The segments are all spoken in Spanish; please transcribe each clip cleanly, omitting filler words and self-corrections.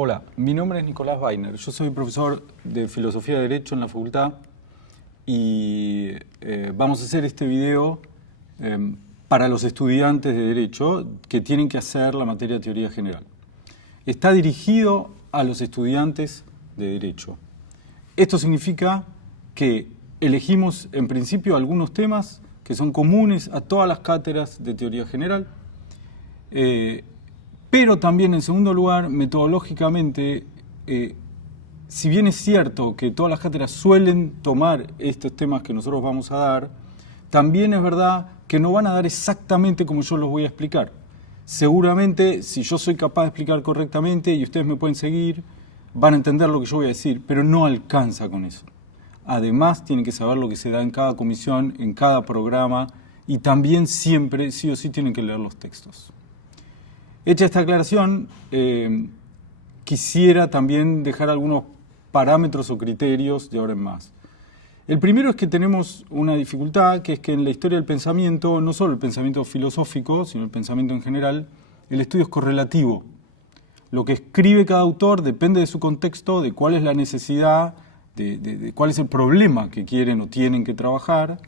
Hola, mi nombre es Nicolás Weiner. Yo soy profesor de Filosofía de Derecho en la facultad y vamos a hacer este video para los estudiantes de Derecho que tienen que hacer la materia de Teoría General. Está dirigido a los estudiantes de Derecho. Esto significa que elegimos en principio algunos temas que son comunes a todas las cátedras de Teoría General, pero también, en segundo lugar, metodológicamente, si bien es cierto que todas las cátedras suelen tomar estos temas que nosotros vamos a dar, también es verdad que no van a dar exactamente como yo los voy a explicar. Seguramente, si yo soy capaz de explicar correctamente y ustedes me pueden seguir, van a entender lo que yo voy a decir, pero no alcanza con eso. Además, tienen que saber lo que se da en cada comisión, en cada programa, y también siempre, sí o sí, tienen que leer los textos. Hecha esta aclaración, quisiera también dejar algunos parámetros o criterios de ahora en más. El primero es que tenemos una dificultad, que es que en la historia del pensamiento, no solo el pensamiento filosófico, sino el pensamiento en general, el estudio es correlativo. Lo que escribe cada autor depende de su contexto, de cuál es la necesidad, de cuál es el problema que quieren o tienen que trabajar,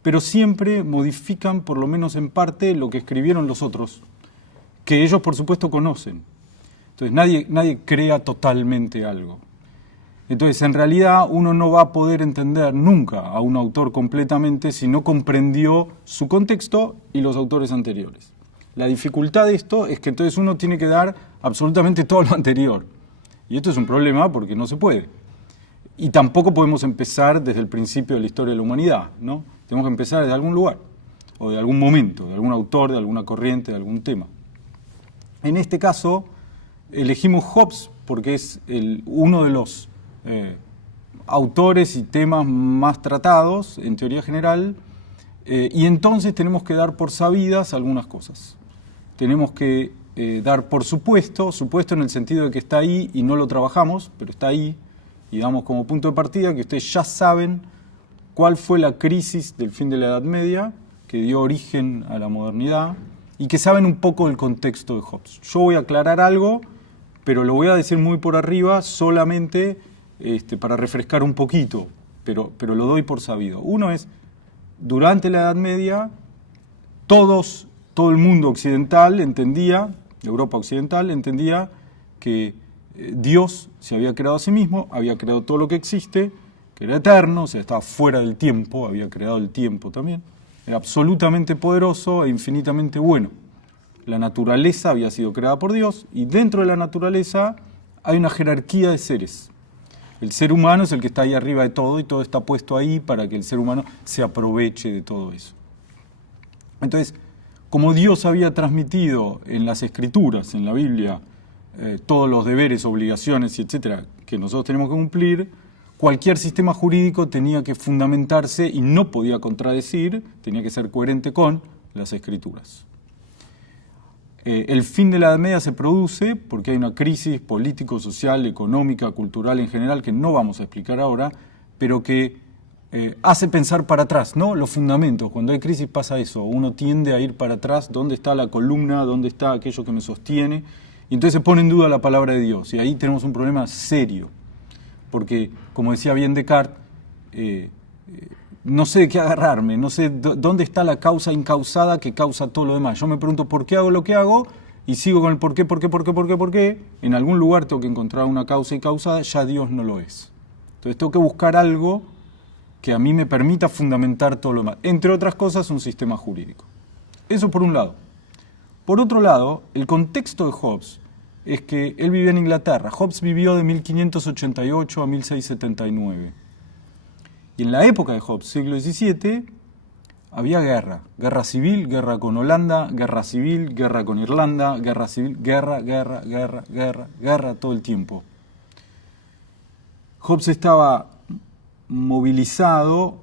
pero siempre modifican, por lo menos en parte, lo que escribieron los otros, que ellos, por supuesto, conocen. Entonces, nadie crea totalmente algo. Entonces, en realidad, uno no va a poder entender nunca a un autor completamente si no comprendió su contexto y los autores anteriores. La dificultad de esto es que entonces uno tiene que dar absolutamente todo lo anterior. Y esto es un problema porque no se puede. Y tampoco podemos empezar desde el principio de la historia de la humanidad, ¿no? Tenemos que empezar desde algún lugar, o de algún momento, de algún autor, de alguna corriente, de algún tema. En este caso, elegimos Hobbes porque es uno de los autores y temas más tratados en teoría general, y entonces tenemos que dar por sabidas algunas cosas. Tenemos que dar por supuesto en el sentido de que está ahí y no lo trabajamos, pero está ahí, y damos como punto de partida que ustedes ya saben cuál fue la crisis del fin de la Edad Media, que dio origen a la modernidad, y que saben un poco del contexto de Hobbes. Yo voy a aclarar algo, pero lo voy a decir muy por arriba, solamente para refrescar un poquito, pero lo doy por sabido. Uno es, durante la Edad Media, todo el mundo occidental entendía, Europa occidental entendía que Dios se había creado a sí mismo, había creado todo lo que existe, que era eterno, o sea, estaba fuera del tiempo, había creado el tiempo también. Era absolutamente poderoso e infinitamente bueno. La naturaleza había sido creada por Dios y dentro de la naturaleza hay una jerarquía de seres. El ser humano es el que está ahí arriba de todo y todo está puesto ahí para que el ser humano se aproveche de todo eso. Entonces, como Dios había transmitido en las Escrituras, en la Biblia, todos los deberes, obligaciones, etcétera, que nosotros tenemos que cumplir, cualquier sistema jurídico tenía que fundamentarse y no podía contradecir, tenía que ser coherente con las Escrituras. El fin de la Edad Media se produce porque hay una crisis político, social, económica, cultural en general, que no vamos a explicar ahora, pero que hace pensar para atrás, ¿no? Los fundamentos. Cuando hay crisis pasa eso, uno tiende a ir para atrás, ¿dónde está la columna? ¿Dónde está aquello que me sostiene? Y entonces se pone en duda la palabra de Dios, y ahí tenemos un problema serio. Porque, como decía bien Descartes, no sé de qué agarrarme, no sé dónde está la causa incausada que causa todo lo demás. Yo me pregunto por qué hago lo que hago y sigo con el por qué. En algún lugar tengo que encontrar una causa incausada, ya Dios no lo es. Entonces tengo que buscar algo que a mí me permita fundamentar todo lo demás. Entre otras cosas, un sistema jurídico. Eso por un lado. Por otro lado, el contexto de Hobbes es que él vivía en Inglaterra. Hobbes vivió de 1588 a 1679. Y en la época de Hobbes, siglo XVII, había guerra civil, guerra con Holanda, guerra civil, guerra con Irlanda, guerra civil, guerra todo el tiempo. Hobbes estaba movilizado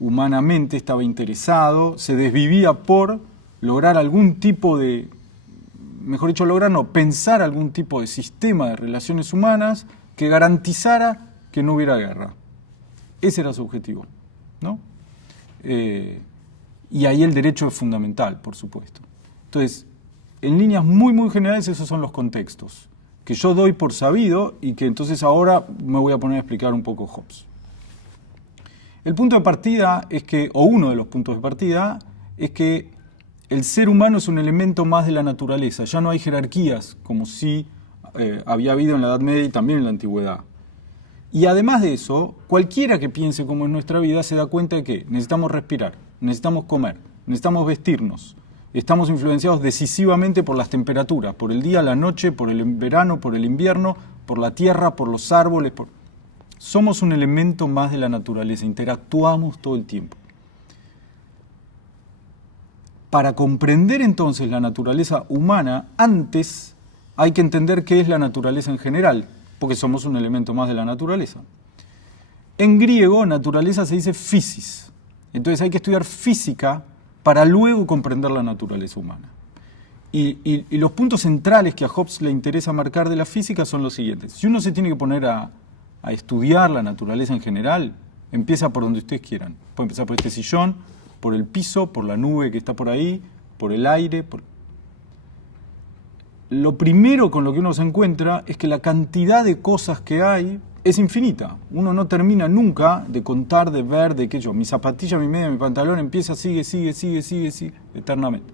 humanamente, estaba interesado, se desvivía por lograr algún tipo de, mejor dicho, pensar algún tipo de sistema de relaciones humanas que garantizara que no hubiera guerra. Ese era su objetivo, ¿no? Y ahí el derecho es fundamental, por supuesto. Entonces, en líneas muy, muy generales, esos son los contextos que yo doy por sabido y que entonces ahora me voy a poner a explicar un poco Hobbes. El punto de partida es que, o uno de los puntos de partida, es que el ser humano es un elemento más de la naturaleza. Ya no hay jerarquías, como sí había habido en la Edad Media y también en la Antigüedad. Y además de eso, cualquiera que piense cómo es nuestra vida se da cuenta de que necesitamos respirar, necesitamos comer, necesitamos vestirnos. Estamos influenciados decisivamente por las temperaturas, por el día, la noche, por el verano, por el invierno, por la tierra, por los árboles. Somos un elemento más de la naturaleza, interactuamos todo el tiempo. Para comprender entonces la naturaleza humana, antes hay que entender qué es la naturaleza en general, porque somos un elemento más de la naturaleza. En griego, naturaleza se dice physis. Entonces hay que estudiar física para luego comprender la naturaleza humana. Y los puntos centrales que a Hobbes le interesa marcar de la física son los siguientes. Si uno se tiene que poner a estudiar la naturaleza en general, empieza por donde ustedes quieran. Puede empezar por este sillón, por el piso, por la nube que está por ahí, por el aire. Lo primero con lo que uno se encuentra es que la cantidad de cosas que hay es infinita. Uno no termina nunca de contar, de ver, de qué yo. Mi zapatilla, mi media, mi pantalón empieza, sigue, eternamente.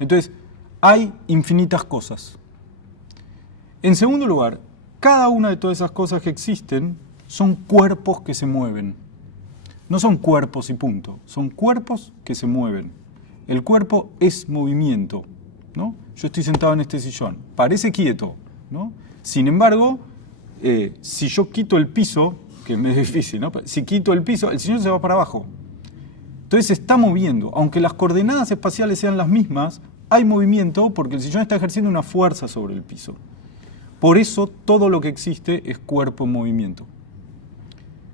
Entonces, hay infinitas cosas. En segundo lugar, cada una de todas esas cosas que existen son cuerpos que se mueven. No son cuerpos y punto, son cuerpos que se mueven. El cuerpo es movimiento, ¿no? Yo estoy sentado en este sillón, parece quieto, ¿no? Sin embargo, si yo quito el piso, que es medio difícil, ¿no? Si quito el piso, el sillón se va para abajo. Entonces se está moviendo. Aunque las coordenadas espaciales sean las mismas, hay movimiento porque el sillón está ejerciendo una fuerza sobre el piso. Por eso todo lo que existe es cuerpo en movimiento.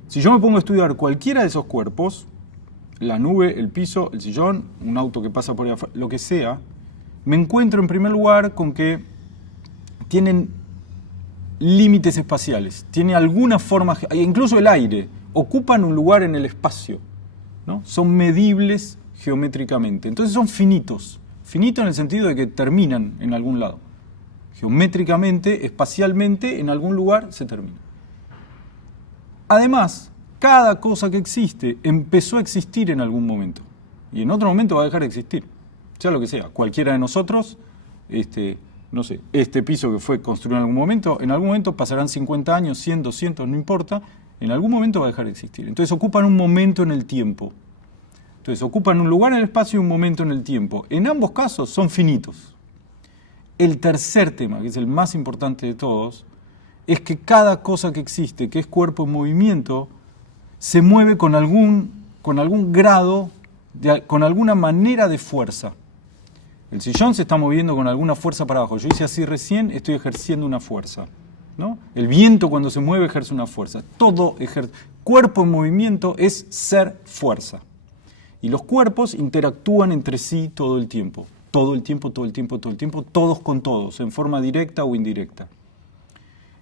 Si yo me pongo a estudiar cualquiera de esos cuerpos, la nube, el piso, el sillón, un auto que pasa por ahí afuera, lo que sea, me encuentro en primer lugar con que tienen límites espaciales, tiene alguna forma, incluso el aire, ocupan un lugar en el espacio, ¿no? Son medibles geométricamente, entonces son finitos, finitos en el sentido de que terminan en algún lado, geométricamente, espacialmente, en algún lugar se termina. Además, cada cosa que existe empezó a existir en algún momento y en otro momento va a dejar de existir, sea lo que sea, cualquiera de nosotros, no sé, este piso que fue construido en algún momento pasarán 50 años, 100, 200, no importa, en algún momento va a dejar de existir. Entonces ocupan un momento en el tiempo. Entonces ocupan un lugar en el espacio y un momento en el tiempo. En ambos casos son finitos. El tercer tema, que es el más importante de todos, es que cada cosa que existe, que es cuerpo en movimiento, se mueve con algún grado, con alguna manera de fuerza. El sillón se está moviendo con alguna fuerza para abajo. Yo hice así recién, estoy ejerciendo una fuerza, ¿no? El viento cuando se mueve ejerce una fuerza. Todo cuerpo en movimiento es ser fuerza. Y los cuerpos interactúan entre sí todo el tiempo. Todo el tiempo, todos con todos, en forma directa o indirecta.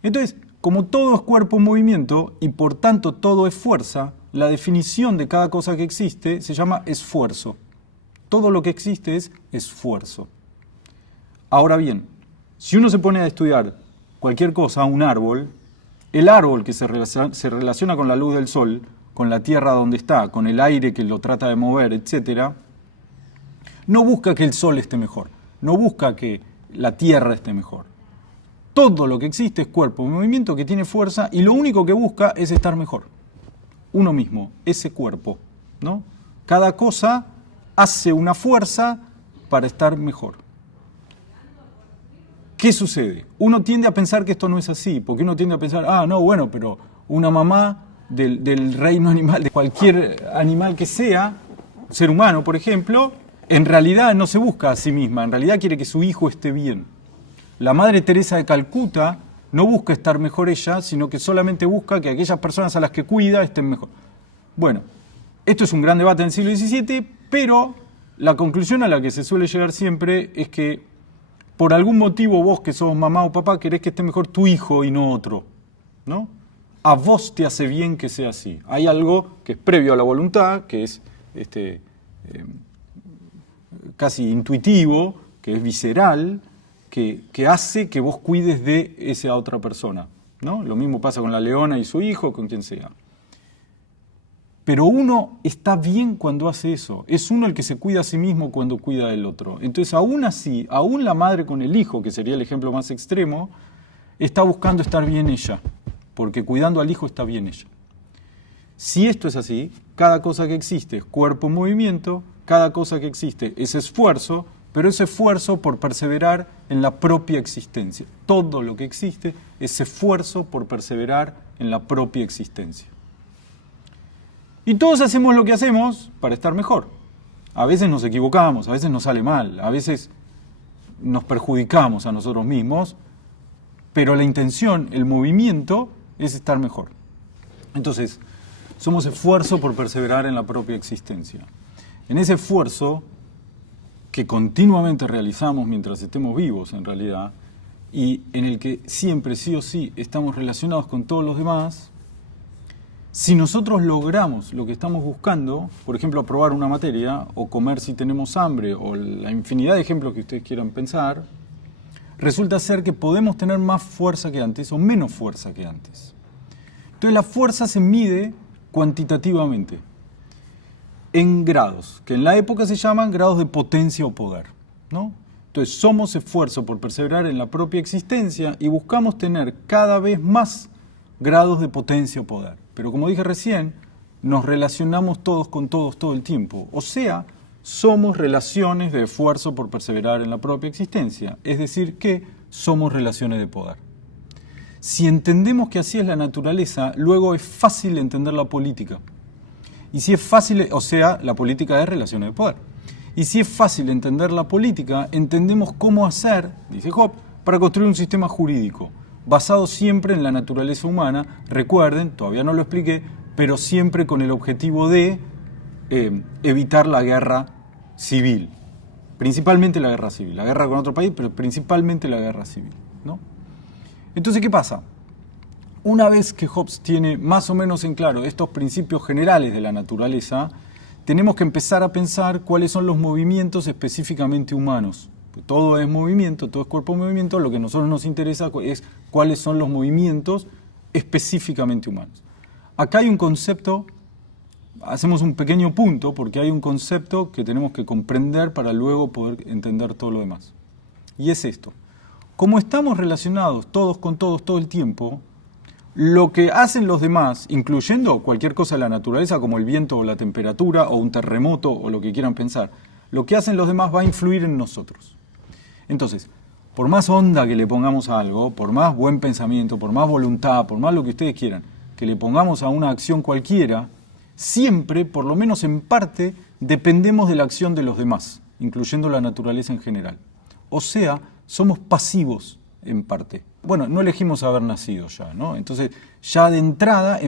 Entonces, como todo es cuerpo en movimiento y por tanto todo es fuerza, la definición de cada cosa que existe se llama esfuerzo. Todo lo que existe es esfuerzo. Ahora bien, si uno se pone a estudiar cualquier cosa, un árbol, el árbol que se relaciona con la luz del sol, con la tierra donde está, con el aire que lo trata de mover, etc., no busca que el sol esté mejor, no busca que la tierra esté mejor. Todo lo que existe es cuerpo en movimiento que tiene fuerza y lo único que busca es estar mejor. Uno mismo, ese cuerpo, ¿no? Cada cosa hace una fuerza para estar mejor. ¿Qué sucede? Uno tiende a pensar que esto no es así, porque uno tiende a pensar, pero una mamá del reino animal, de cualquier animal que sea, ser humano, por ejemplo, en realidad no se busca a sí misma, en realidad quiere que su hijo esté bien. La Madre Teresa de Calcuta no busca estar mejor ella, sino que solamente busca que aquellas personas a las que cuida estén mejor. Bueno, esto es un gran debate en el siglo XVII, pero la conclusión a la que se suele llegar siempre es que por algún motivo vos que sos mamá o papá querés que esté mejor tu hijo y no otro, ¿no? A vos te hace bien que sea así. Hay algo que es previo a la voluntad, que es casi intuitivo, que es visceral, que hace que vos cuides de esa otra persona, ¿no? Lo mismo pasa con la leona y su hijo, con quien sea. Pero uno está bien cuando hace eso. Es uno el que se cuida a sí mismo cuando cuida del otro. Entonces, aún así, aún la madre con el hijo, que sería el ejemplo más extremo, está buscando estar bien ella, porque cuidando al hijo está bien ella. Si esto es así, cada cosa que existe es cuerpo en movimiento, cada cosa que existe es esfuerzo, pero es esfuerzo por perseverar en la propia existencia. Todo lo que existe es esfuerzo por perseverar en la propia existencia. Y todos hacemos lo que hacemos para estar mejor. A veces nos equivocamos, a veces nos sale mal, a veces nos perjudicamos a nosotros mismos, pero la intención, el movimiento, es estar mejor. Entonces, somos esfuerzo por perseverar en la propia existencia. En ese esfuerzo que continuamente realizamos mientras estemos vivos, en realidad, y en el que siempre, sí o sí, estamos relacionados con todos los demás, si nosotros logramos lo que estamos buscando, por ejemplo, aprobar una materia, o comer si tenemos hambre, o la infinidad de ejemplos que ustedes quieran pensar, resulta ser que podemos tener más fuerza que antes o menos fuerza que antes. Entonces la fuerza se mide cuantitativamente en grados, que en la época se llaman grados de potencia o poder, ¿no? Entonces somos esfuerzo por perseverar en la propia existencia y buscamos tener cada vez más grados de potencia o poder. Pero como dije recién, nos relacionamos todos con todos todo el tiempo. O sea, somos relaciones de esfuerzo por perseverar en la propia existencia. Es decir, que somos relaciones de poder. Si entendemos que así es la naturaleza, luego es fácil entender la política. Y si es fácil, o sea, la política es relaciones de poder. Y si es fácil entender la política, entendemos cómo hacer, dice Hobbes, para construir un sistema jurídico, basado siempre en la naturaleza humana. Recuerden, todavía no lo expliqué, pero siempre con el objetivo de evitar la guerra civil. Principalmente la guerra civil. La guerra con otro país, pero principalmente la guerra civil, ¿no? Entonces, ¿qué pasa? Una vez que Hobbes tiene más o menos en claro estos principios generales de la naturaleza, tenemos que empezar a pensar cuáles son los movimientos específicamente humanos. Todo es movimiento, todo es cuerpo en movimiento. Lo que a nosotros nos interesa es cuáles son los movimientos específicamente humanos. Acá hay un concepto, hacemos un pequeño punto, porque hay un concepto que tenemos que comprender para luego poder entender todo lo demás. Y es esto. Como estamos relacionados todos con todos todo el tiempo, lo que hacen los demás, incluyendo cualquier cosa de la naturaleza, como el viento o la temperatura o un terremoto o lo que quieran pensar, lo que hacen los demás va a influir en nosotros. Entonces, por más onda que le pongamos a algo, por más buen pensamiento, por más voluntad, por más lo que ustedes quieran, que le pongamos a una acción cualquiera, siempre, por lo menos en parte, dependemos de la acción de los demás, incluyendo la naturaleza en general. O sea, somos pasivos en parte. Bueno, no elegimos haber nacido ya, ¿no? Entonces, ya de entrada